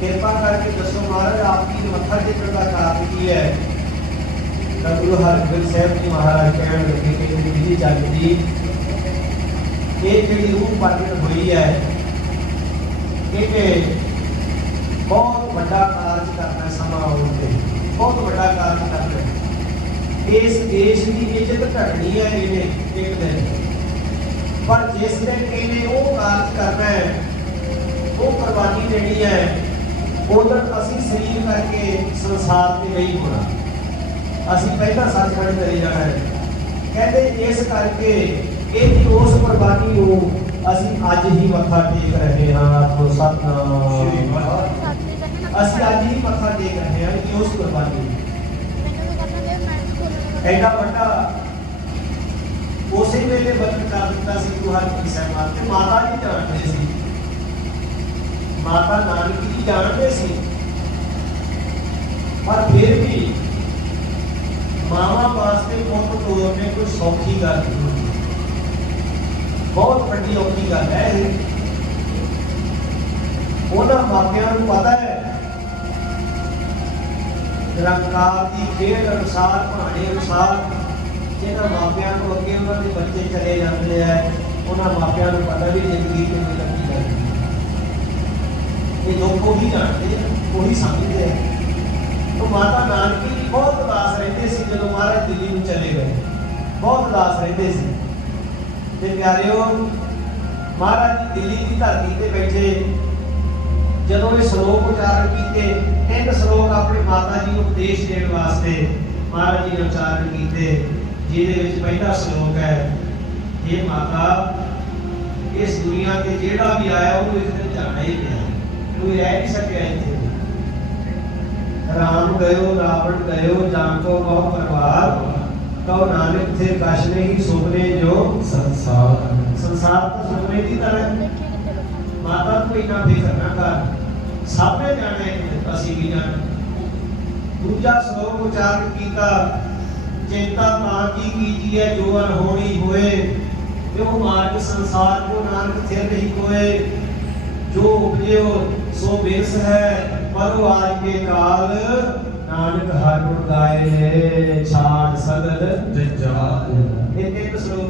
कृपा करके दसो महाराज आपकी मत्था टेकन का कारण की है। गुरु हरगोबिंद साहब जी महाराज कहन लगे कि विधि जग जी ये जी रूह प्रगट हुई है कि बहुत बड़ा कार्य करना समा होते बहुत बड़ा कार्य करना इस देश की इज्जत घटनी है इन्हें एक दिन पर जिस दिन इन्हें वो कार्य करना है वो कुर्बानी देनी है उधर असी शरीर करके संसार में नहीं होना असी पहला सचखंड चले जाना है कहते इस करके ਇਹ ਉਸ ਕੁਰਬਾਨੀ ਨੂੰ ਅਸੀਂ ਅੱਜ ਹੀ ਮੱਥਾ ਟੇਕ ਰਹੇ ਹਾਂ। ਆਖੋ ਸਤਿਨਾਮ ਅਸੀਂ ਅੱਜ ਹੀ ਮੱਥਾ ਟੇਕ ਰਹੇ ਹਾਂ ਕਿ ਉਸ ਕੁਰਬਾਨੀ ਐਡਾ ਵੱਡਾ ਉਸੇ ਵੇਲੇ ਬਚਨ ਕਰ ਦਿੱਤਾ ਸੀ ਗੁਰੂ ਹਰਗੋਬਿੰਦ ਸਾਹਿਬ ਤੇ ਮਾਤਾ ਜੀ ਜਾਣਦੇ ਸੀ ਮਾਤਾ ਨਾਨਕੀ ਜੀ ਜਾਣਦੇ ਸੀ ਪਰ ਫਿਰ ਵੀ ਮਾਵਾ ਵਾਸਤੇ ਪੁੱਤ ਤੋਰਨੇ ਕੋਈ ਸੌਖੀ ਗੱਲ ਨਹੀਂ बहुत बड़ी औखी गल है। उन्होंने मापिया पता है निरंकार की खेल अनुसार कहानी अनुसार जिन्होंने मापिया को अगे उन्होंने बच्चे चले जाते हैं उन्होंने मापिया को पता भी जिंदगी में कोई लगी जाती ये लोग वही जानते हैं वही समझते हैं। तो माता नानकी जी बहुत उदास रहते थे जो महाराज दिल्ली में चले गए बहुत उदास रहते थे ते प्यारिओ महाराज जी दिल्ली की धरती ते बैठे जदों ये श्लोक उच्चारण किए तीन श्लोक अपने माता जी को उपदेश देने वास्ते महाराज जी ने उच्चारण किए जिहदे विच पहला श्लोक है हे माता इस दुनिया ते जेड़ा भी आया वो एक दिन जाना ही है कोई रह नहीं सकिया इत्थे राम गयो रावण गयो जाको बहु परिवार कहो नानक थे कश नहीं सुपने जो संसार तो सुपने की तरह माता को इतना फिक्र ना कर सबने जाना है असी भी जाना। दूजा श्लोक उच्चारण किया चिंता ताकी कीजिए जो अनहोनी होए जो मार्ग संसार को नानक थे नहीं कोए जो उपजे सो बिरस है पर आज के काल नानक हर गुण गाए छाड़ सगल जंजाल। ये तीन श्लोक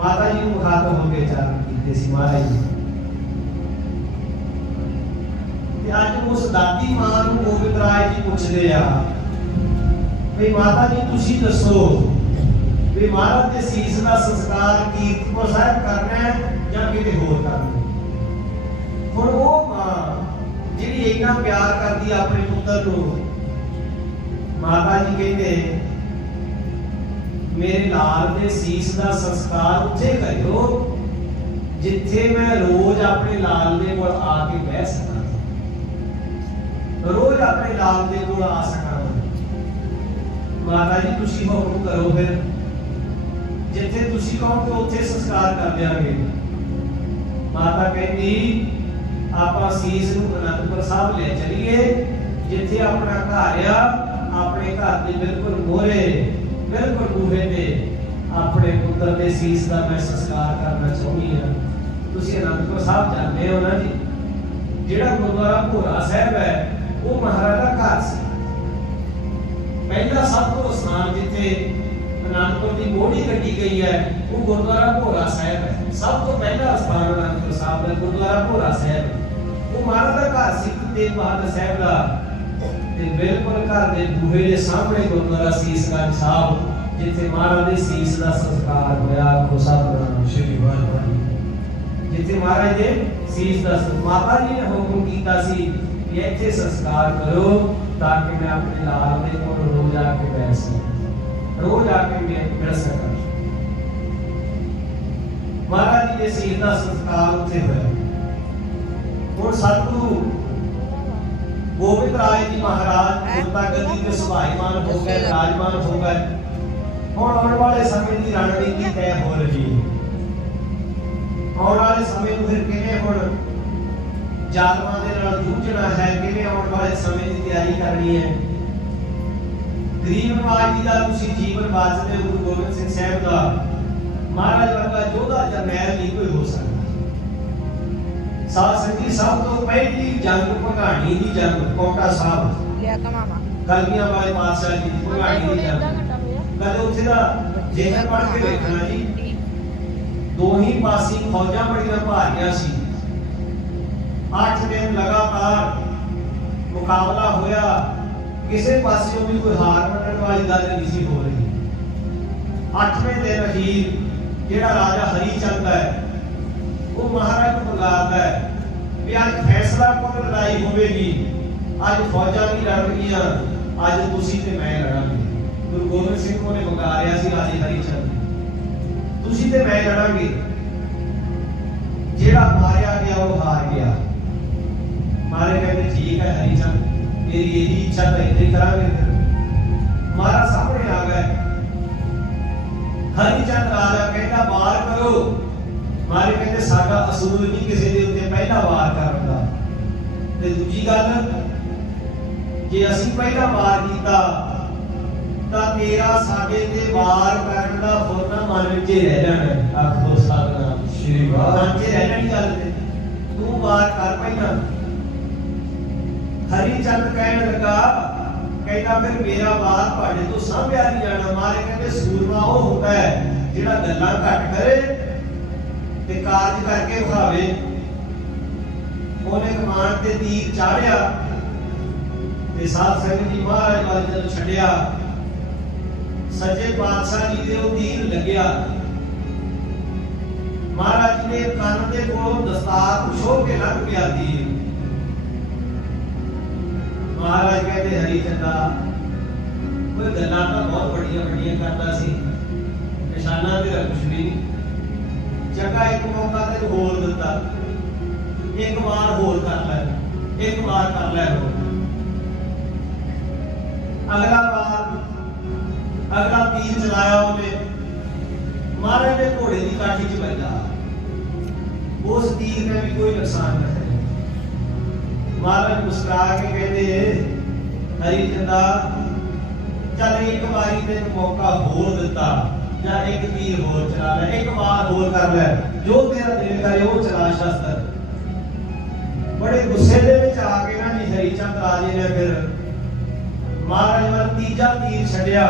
माता जी को मुखातब होके उच्चारण कीते सी महाराज जी ते अज उस दादी मां नूं गोबिंद राय जी पुछदे आ भी माता जी तुसी दसो भी महाराज दे सीस दा संस्कार कीर्तपुर साहिब करना है या किते होर करना हुण वो मां जिहड़ी इन्ना प्यार करदी अपने पुत्तर नूं माता जी कहते मेरे लाल दे सीस दा संस्कार उत्थे करियो जिथे मैं रोज अपने लाल दे कोल आके बैठ सकां रोज अपने लाल दे कोल आ सकां। माता जी तुसी हुक्म करो फिर जिथे तुसी कहोगे उत्थे संस्कार कर देंगे। माता कहती आपां सीस नूं अनंदपुर साहब ले चलिए जिथे अपना घर आ अपने घर के बिल्कुल मोहरे बिल्कुल बूहे पे अपने पुत्र के सीस का मैं संस्कार करना चाहती हाँ। तुसीं अनंदपुर साहब जानते हो ना जी जिहड़ा गुरुद्वारा भोरा साहिब है वो महाराज का घर से पहला सब तो स्थान जिथे अनंदपुर की मोहड़ी कटी गई है वो गुरुद्वारा भोरा साहिब है। सब तो पहला स्थान अनंदपुर साहब का गुरुद्वारा भोरा साहिब वो महाराज का घर से तेग बहादुर साहिब का बिल्कुल घर के बूहे के सामने गुरुद्वारा सीसगंज साहब जिथे महाराज के सीस का संस्कार होया। श्री वाहिगुरू जिथे महाराज के सीस का माता जी ने हुक्म किया सी कि इत्थे संस्कार करो ताकि मैं अपने लाल दे कोल रोज आके बैठ सकां रोज आके मिल सकां। महाराज जी के सीस का संस्कार उत्थे होया। हुण सतगुरु गोबिंद राय जी महाराज गुरता गद्दी के सुभाईमान हो गए विराजमान हो गए। हुण आने वाले समय की रणनीति तय हो रही है। आने वाले समय में फिर किवें हुण जालमां दे नाल जूझना है किवें आने वाले समय की तैयारी करनी है। गरीब नवाज जी का तुसीं जीवन बाजदे गुरु गोबिंद सिंह साहिब का महाराज वर्गा योधा जरनैल नहीं कोई हो सकता। साथ संगी सब तो पहली जंग भगाणी दी जंग कोटा साहब लिया कमावा कलगियां वाले पातशाह जी दी भगाणी दी जंग कदे उत्थे दा जेकर पढ़ के देखना जी दो ही पासी फौजां बड़ियां भारियां सी 8 दिन लगातार मुकाबला होया किसी पासियों भी कोई हार मनण वाली गल नहीं सी हो रही 8वें दिन अखीर जेड़ा राजा हरीचंद है वो महाराज को बुलाता है कि आज फैसला कोई लड़ाई होगी आज फौजा भी लड़ गई आज तुसी ते मैं लड़ांगे गुरु गोबिंद सिंह को ने मंगा रहा सी राजे हरीचंद तुसी ते मैं लड़ांगे जेड़ा मारिया गया वो हार गया मारे कहते ठीक है हरीचंद मेरी यही इच्छा तो इतनी करांगे मारा सामने आ गए हरीचंद राजा कहता वार करो मारे कहते साडा असूल नहीं किसी दे उत्ते पहला वार करन दा ते दूजी गल जे ਅਸੀਂ पहला वार कीता ਤਾਂ तेरा साडे ते वार करन दा फुरना मन विच रह जाना आखो सतनाम श्री वाहिगुरू मन च रह जानी गल ते तू वार कर पहला हरीचंद कहने लगा कहता फिर मेरा वार ਤੁਹਾਡੇ ਤੋਂ ਸਾਂਭਿਆ ਨਹੀਂ ਜਾਣਾ ਮਾਰੇ ਕਹਿੰਦੇ ਸੂਰਮਾ ਉਹ ਹੁੰਦਾ ਹੈ ਜਿਹੜਾ ਗੱਲਾਂ ਘੱਟ ਕਰੇ ਤੇ ਕਾਰਜ ਕਰਕੇ ਵਿਖਾਵੇ ਉਹਨੇ ਕਮਾਨ ਤੇ ਤੀਰ ਚਾੜਿਆ ਤੇ ਸਾਧ ਸੰਗਤ ਜੀ ਮਹਾਰਾਜ ਵਾਲੇ ਜਦੋਂ ਛੱਡਿਆ ਸੱਜੇ ਪਾਤਸ਼ਾਹ ਜੀ ਦੇ ਉਹ ਤੀਰ ਲੱਗਿਆ ਮਹਾਰਾਜ ਜੀ ਨੇ ਕੰਨ ਦੇ ਕੋਲੋਂ ਦਸਤਾਰ ਛੋਹ ਕੇ ਲੰਘ ਗਿਆ ਤੀਰ महाराज कहते हरीचंदा कोई गल्लां तां बहुत बड़ियां बड़ियां करदा सी निशाना तेरा कुछ भी नहीं चंगा एक मौका ते होर दिता एक बार होर कर ले एक बार कर ले अगला बार अगला तीर चलाया उन्हें महाराज ने घोड़े की काठी च बजा उस तीर ने भी कोई नुकसान नहीं महाराज मुस्कुरा के कहते हरीचंदा चल एक बारी तेन मौका होर दिता या एक तीर होर चला ले एक बार होर कर ले जो तेरा दिल करे वो चला शस्त्र बड़े गुस्से दे विच आके ना जी हरीचंद राजे ने फिर महाराज वाल तीजा तीर छड्या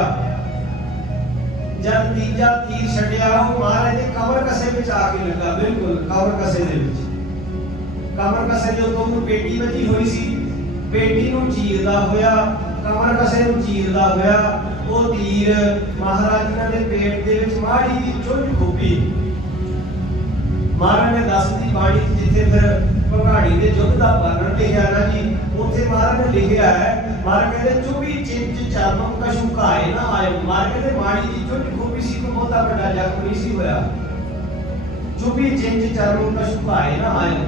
जब तीजा तीर छड्या वो महाराज दे कमर कसे विच आके लगा बिल्कुल कमर कसे दे विच कमर कसे जो तुम पेटी बची हुई सी पेटी नु चीरदा होया कमर कसे नु चीरदा होया वो तीर महाराज जी दे पेट दे विच माड़ी दी चुंझ खूबी महाराज ने दस दी बाणी जिथे फिर भगाड़ी दे युद्ध दा वर्णन लिखिया ना जी उथे महाराज ने लिखिया है महाराज कहते चुबी चिंच चरम कछु घाए ना आए महाराज कहते माड़ी दी चुंझ खूबी सी को बहुता बड़ा जख्म नहीं सी होया चुबी चिंच चरम कछु घाए ना आए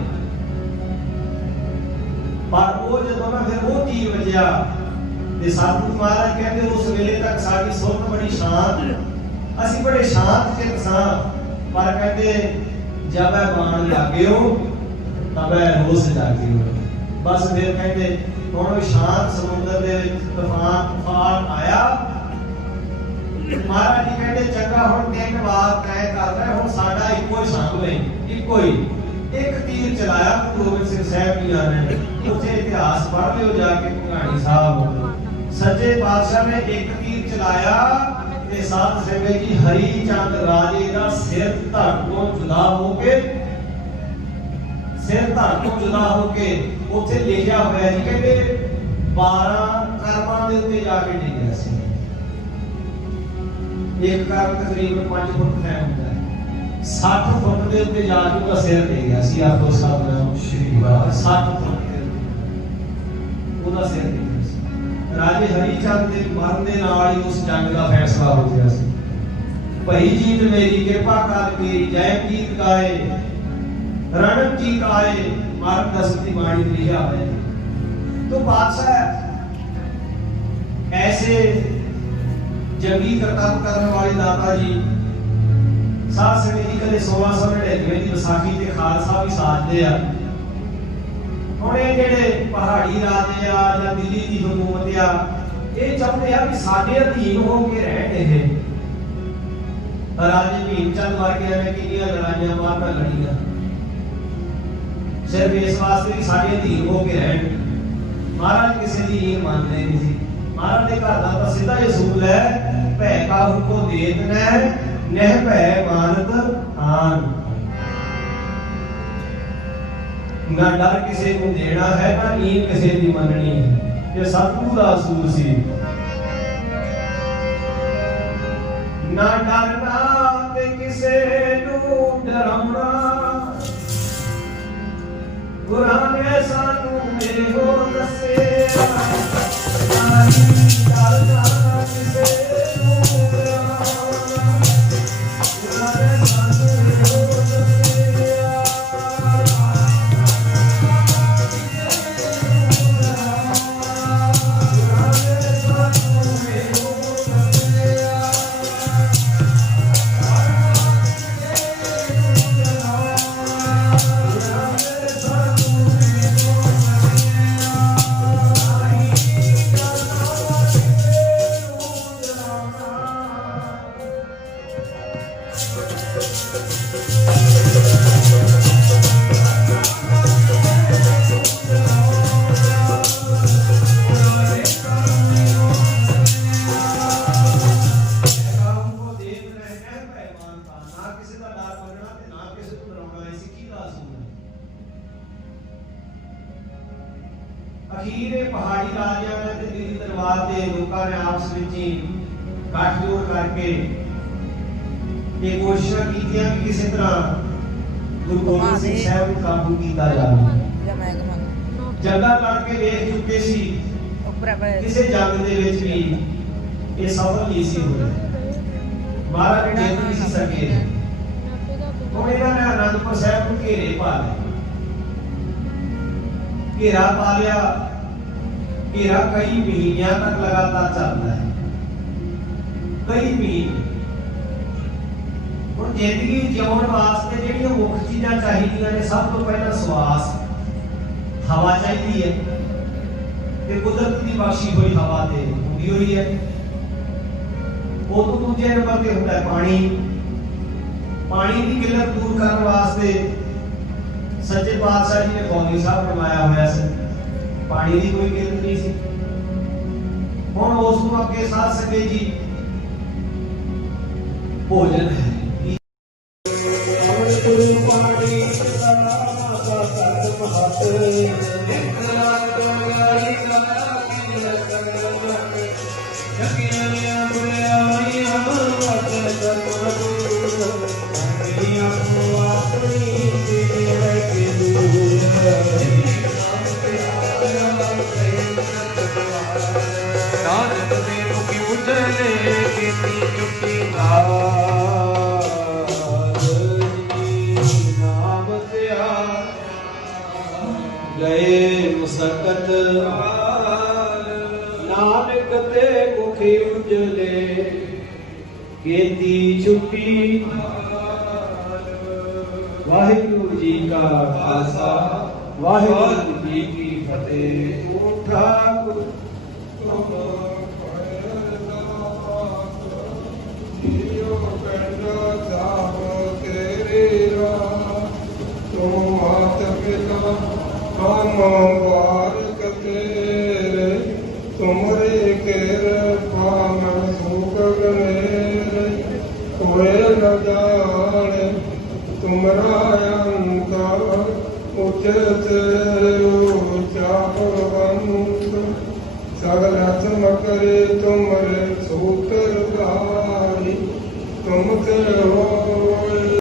पर वो जब ना फिर वो तीर बजया ते सतगुरु महाराज कहते उस वेले तक साडी सुरत बड़ी शांत असी बड़े शांत चित सां पर कहते जब है बाण लाग्यो तब है रोस जागियो बस फिर कहते हुण शांत समुद्र दे विच तूफान आया महाराज जी कहते चंगा हुण 3 वार तय कर रहे हुण साडा इक्को ही सामने इक्को ही एक तीर चलाया गुरु गोबिंद सिंह साहब जी ने उसे इतिहास पढ़ लियो जाके भगाणी साहब सच्चे पातशाह ने एक तीर चलाया ते साध संगत जी हरीचंद राजे दा सिर धड़ तो जुदा होके सिर धड़ तो जुदा होके उथे लिखिया होया जी कहते 12 कर्मां दे उत्ते जाके डिग्या सी एक कर्म तकरीबन 5 फुट है हुंदा 60 फुट ਦੇ ਉੱਤੇ ਜਾ ਕੇ ਉਹਦਾ ਸਿਰ ਦੇ ਗਿਆ ਸੀ ਆਖੋ ਸਾਹਿਬ ਸ਼੍ਰੀ ਵਾਹਿਗੁਰੂ 60 ਫੁੱਟ ਦੇ ਉਹਦਾ ਸਿਰ ਦੇ ਗਿਆ ਸੀ ਰਾਜੇ ਹਰੀਚੰਦ ਦੇ ਮਰਨ ਦੇ ਨਾਲ ਹੀ ਉਸ ਜੰਗ ਦਾ ਫੈਸਲਾ ਹੋ ਗਿਆ ਸੀ ਭਈ ਜੀਤ ਮੇਰੀ ਕਿਰਪਾ ਕਰ ਮੇਰੀ ਜੈ ਗੀਤ ਗਾਏ ਰਣਕ ਜੀਤ ਆਏ ਮਾਰਗ ਦਸਤੀ ਬਾਣੀ में लिखा है तो बादशाह ऐसे जंगी करतब करने वाले दाता जी साथ संगत जी कदे 1699 ਦੀ ਵਿਸਾਖੀ ਤੇ ਖਾਲਸਾ ਵੀ ਸਾਜਦੇ ਆ ਹੁਣ ਇਹ ਜਿਹੜੇ ਪਹਾੜੀ ਰਾਜੇ ਆ ਜਾਂ ਦਿੱਲੀ ਦੀ ਹਕੂਮਤ ਆ ਇਹ ਚਾਹੁੰਦੇ ਆ ਕਿ ਸਾਡੇ ਅਧੀਨ ਹੋ ਕੇ ਰਹਿਣ ਇਹ ਰਾਜੇ ਭੀਮ ਚੰਦ ਵਰਗਿਆਂ ਨੇ ਕਿੰਨੀਆਂ ਲੜਾਈਆਂ ਮਾਰਨਾ ਲੜੀਆਂ सिर्फ इस वास्ते भी साढ़े अधीन होकर रहन। महाराज किसी की हीन मानते नहीं सी। महाराज के घर का सीधा असूल है, भै काहू को देत नह भै मानत आन। ना डर किसी को देना है, ना ईन किसी की मननी है। ये सतगुरु का असूल सी। ना डरना ते किसे नू डराउना, गुरां ने सानू मेहो दस्सिया। नहीं डरना किसे नू डराउना, गुरां ने सानू मेहो दस्सिया। अखीरे पहाड़ी राजियां ने ते दिल्ली दरबार दे लोकां ने आपस विच ही गठजोड़ करके ये कोशिशां कीतियां कि किसी तरह गुरु गोबिंद सिंह साहब को काबू किया जाए। जंगा लड़के देख चुके सी, किसी जंग दे विच भी ये सफल नहीं सी होए। महाराज ने जीत नहीं सके। हुण इन्हां ने आनंदपुर साहब को घेरे पा लिया। घेरा पा लिया। घेरा कई महीनों तक लगातार चलता है, कई महीने। और जिंदगी जिउण वास्ते जिहड़ियां मुख चीज़ां चाहिदियां ने, सब तो पहला श्वास, हवा चाहिदी है। ते कुदरत की बख्शी हुई हवा ते हुंदी हुई है। वो तो दूजे नंबर ते हुंदा है पानी। पानी की किल्लत दूर करने वास्ते सच्चे पातशाह जी ने कौमी साहब फरमाया हुआ है, पानी की कोई किल्लत नहीं सी। हुण उस नूं अगे साध संगत जी भोजन है। गए मुसकत नानक ते मुखी उजले, केती छुट्टी। वाहिगुरु जी का खालसा, वाहिगुरु जी की फतेह। उठा बारक तेरे, तुमरे कृपा में सुख मेरे, कोई न जाने तुमरा अंत, उचित ऊंचा भवंत। सगल करे तुमरे सूत्रधारी, तुम ते हो